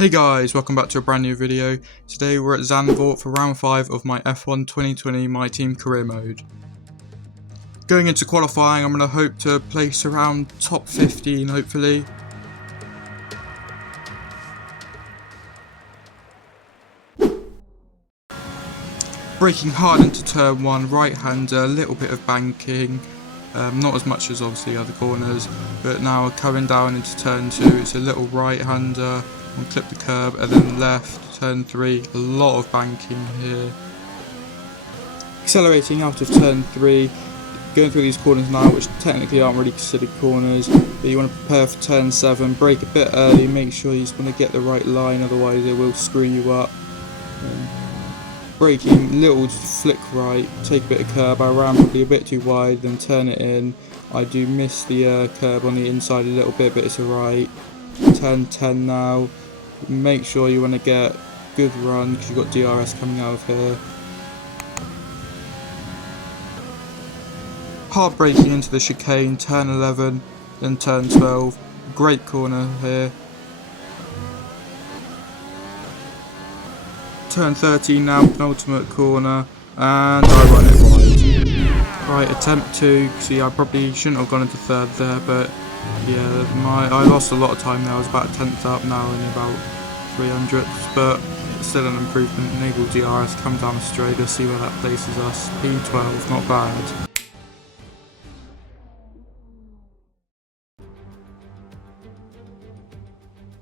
Hey guys, welcome back to a brand new video. Today we're at Zandvoort for round 5 of my F1 2020 My Team career mode. Going into qualifying, I'm going to hope to place around top 15 hopefully. Braking hard into turn 1, right hander, a little bit of banking. Not as much as obviously other corners, but now coming down into turn 2, it's a little right hander. And clip the curb and then left, turn 3, a lot of banking here. Accelerating out of turn 3, going through these corners now, which technically aren't really considered corners, but you want to prepare for turn 7, brake a bit early, make sure you just want to get the right line, otherwise it will screw you up. Braking, little flick right, take a bit of curb, I ran probably a bit too wide, then turn it in. I do miss the curb on the inside a little bit, but it's alright. Turn 10 now, make sure you want to get good run because you've got DRS coming out of here. Hard braking into the chicane, turn 11, then turn 12, great corner here. Turn 13 now, penultimate corner, and I run it wide. Right, attempt 2, see I probably shouldn't have gone into third there, but yeah, I lost a lot of time there. I was about 10th up, now only about 300ths, but still an improvement. Enable DRS, come down the straight, let's see where that places us. P12, not bad.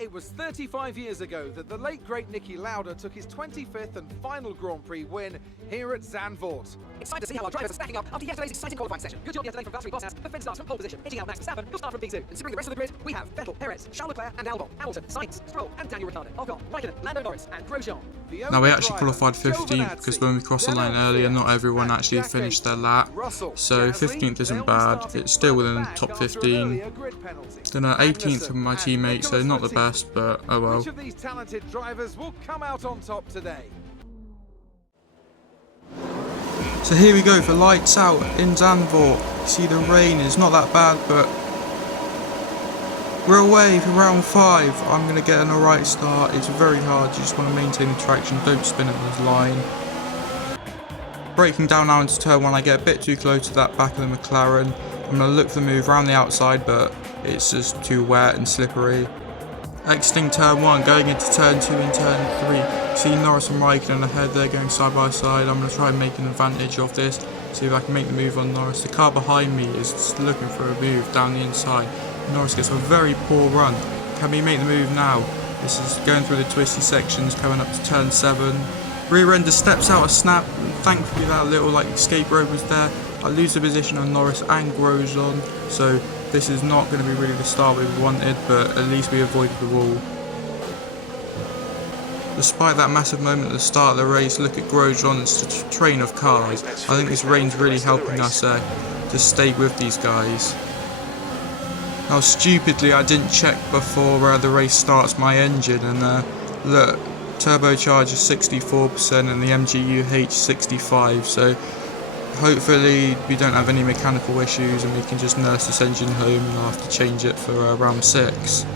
It was 35 years ago that the late great Niki Lauda took his 25th and final Grand Prix win here at Zandvoort. It's time to see how our drivers are stacking up after yesterday's exciting qualifying session. Good job yesterday from Valtteri Bottas, the Finn starts from pole position, edging out Max Verstappen, who'll start from P2. Considering the rest of the grid, we have Vettel, Perez, Charles Leclerc and Albon, Hamilton, Sainz, Stroll and Daniel Ricciardo, Ocon, Raikkonen, Lando Norris and Grosjean. Now we actually qualified 15th because when we crossed the line earlier, not everyone actually finished their lap, so 15th isn't bad, it's still within the top 15. Then 18th from my teammate, so not the best, but oh well. Which of these talented drivers will come out on top today? So here we go for lights out in Zandvoort. See the rain is not that bad, but we're away for round 5. I'm going to get an alright start. It's very hard, you just want to maintain the traction, don't spin at this line. Braking down now into turn 1, I get a bit too close to that back of the McLaren. I'm going to look for the move around the outside, but it's just too wet and slippery. Exiting turn 1, going into turn 2 and turn 3. See Norris and Raikkonen ahead, they're going side by side. I'm going to try and make an advantage of this, see if I can make the move on Norris. The car behind me is just looking for a move down the inside. Norris gets a very poor run. Can we make the move now? This is going through the twisty sections, coming up to turn 7. Rear ender steps out a snap, and thankfully that little escape road was there. I lose the position on Norris and Grosjean, so this is not going to be really the start we wanted, but at least we avoided the wall. Despite that massive moment at the start of the race, look at Grosjean's train of cars. I think this rain's really helping us to stay with these guys. Now stupidly I didn't check before the race starts my engine, and look, turbocharger 64% and the MGU-H 65, so hopefully we don't have any mechanical issues and we can just nurse this engine home, and I'll have to change it for round 6.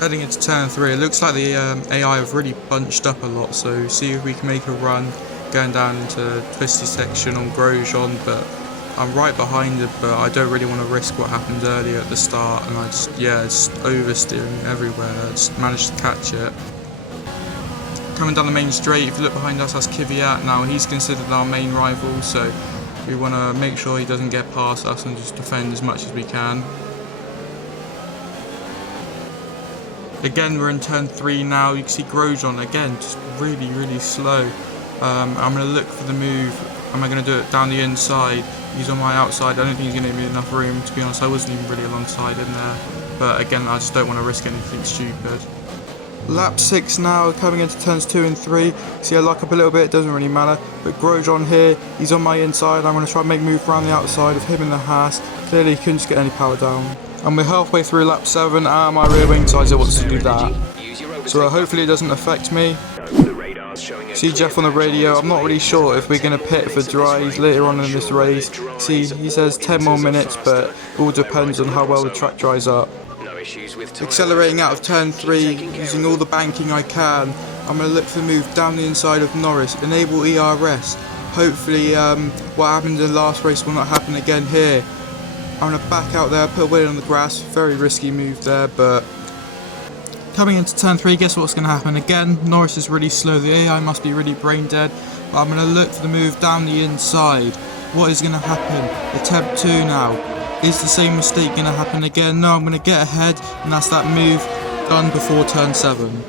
Heading into turn 3, it looks like the AI have really bunched up a lot, so see if we can make a run going down into the twisty section on Grosjean, but I'm right behind it, but I don't really want to risk what happened earlier at the start, and I just, just oversteering everywhere. I just managed to catch it. Coming down the main straight, if you look behind us, that's Kvyat. Now he's considered our main rival, so we want to make sure he doesn't get past us and just defend as much as we can. Again, we're in turn 3 now. You can see Grosjean again, just really slow. I'm going to look for the move. Am I going to do it down the inside? He's on my outside. I don't think he's going to give me enough room. To be honest, I wasn't even really alongside him there. But again, I just don't want to risk anything stupid. Lap 6 now, coming into turns 2 and 3. See, I lock up a little bit, it doesn't really matter. But Grosjean here, he's on my inside. I'm going to try and make a move around the outside of him in the Haas. Clearly, he couldn't just get any power down. And we're halfway through lap 7, and my rear wing decides it wants to do that. So hopefully it doesn't affect me. See Jeff on the radio, I'm not really sure if we're going to pit for dries later on in this race. See, he says 10 more minutes, but it all depends on how well the track dries up. Accelerating out of turn 3, using all the banking I can. I'm going to look for the move down the inside of Norris, enable ERS. Hopefully what happened in the last race will not happen again here. I'm going to back out there, put a wheel on the grass. Very risky move there, but coming into turn 3, guess what's going to happen again? Norris is really slow, the AI must be really brain dead. But I'm going to look for the move down the inside. What is going to happen? Attempt 2 now. Is the same mistake going to happen again? No, I'm going to get ahead, and that's that move done before turn 7.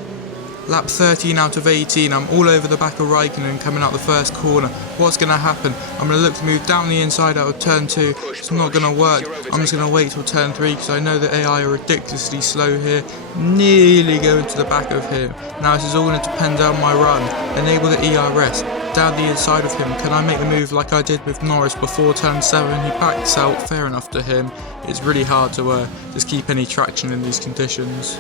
Lap 13 out of 18, I'm all over the back of Raikkonen coming out the first corner. What's going to happen? I'm going to look to move down the inside out of turn 2. It's not going to work. I'm just going to wait till turn 3 because I know the AI are ridiculously slow here. Nearly going to the back of him. Now this is all going to depend on my run. Enable the ERS. Down the inside of him. Can I make the move like I did with Norris before turn 7? He backs out, fair enough to him. It's really hard to just keep any traction in these conditions.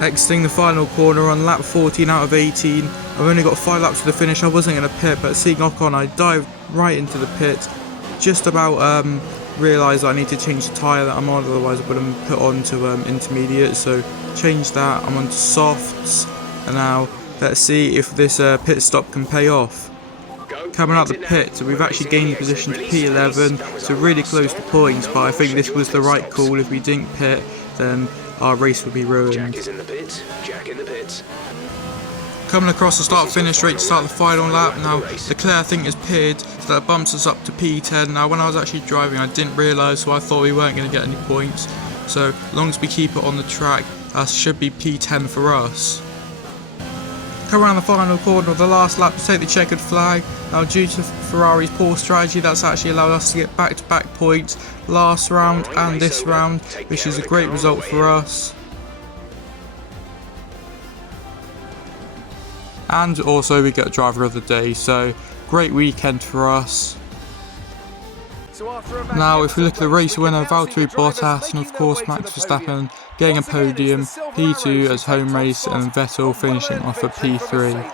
Exiting the final corner on lap 14 out of 18. I've only got 5 laps to the finish. I wasn't going to pit, but seeing Ocon, I dived right into the pit. Just about realised I need to change the tyre that I'm on, otherwise I would have put on to intermediate. So change that. I'm on to softs, and now let's see if this pit stop can pay off. Coming out the pit, so we've actually gained the position to P11, so really close to points, but I think this was the right call. If we didn't pit, then our race would be ruined. Jack is in the pits. Jack in the pits. Coming across the start-finish straight to start the final lap. Now Leclerc I think has pitted, so that bumps us up to P10. Now when I was actually driving I didn't realise, so I thought we weren't going to get any points. So as long as we keep it on the track, that should be P10 for us. Come around the final corner of the last lap to take the checkered flag. Now due to Ferrari's poor strategy, that's actually allowed us to get back-to-back points last round and this round, which is a great result for us. And also we get driver of the day, so great weekend for us. Now if we look at the race winner, Valtteri Bottas, and of course Max Verstappen getting a podium, P2 as home race, and Vettel finishing off at P3.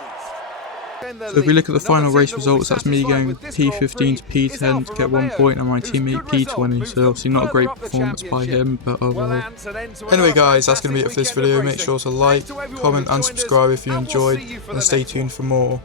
So if we look at the final race results, that's me going P15 to P10 to get 1 point, and my teammate P20, so obviously not a great performance by him, but oh well. Anyway guys, that's going to be it for this video. Make sure to like, comment and subscribe if you enjoyed, and stay tuned for more.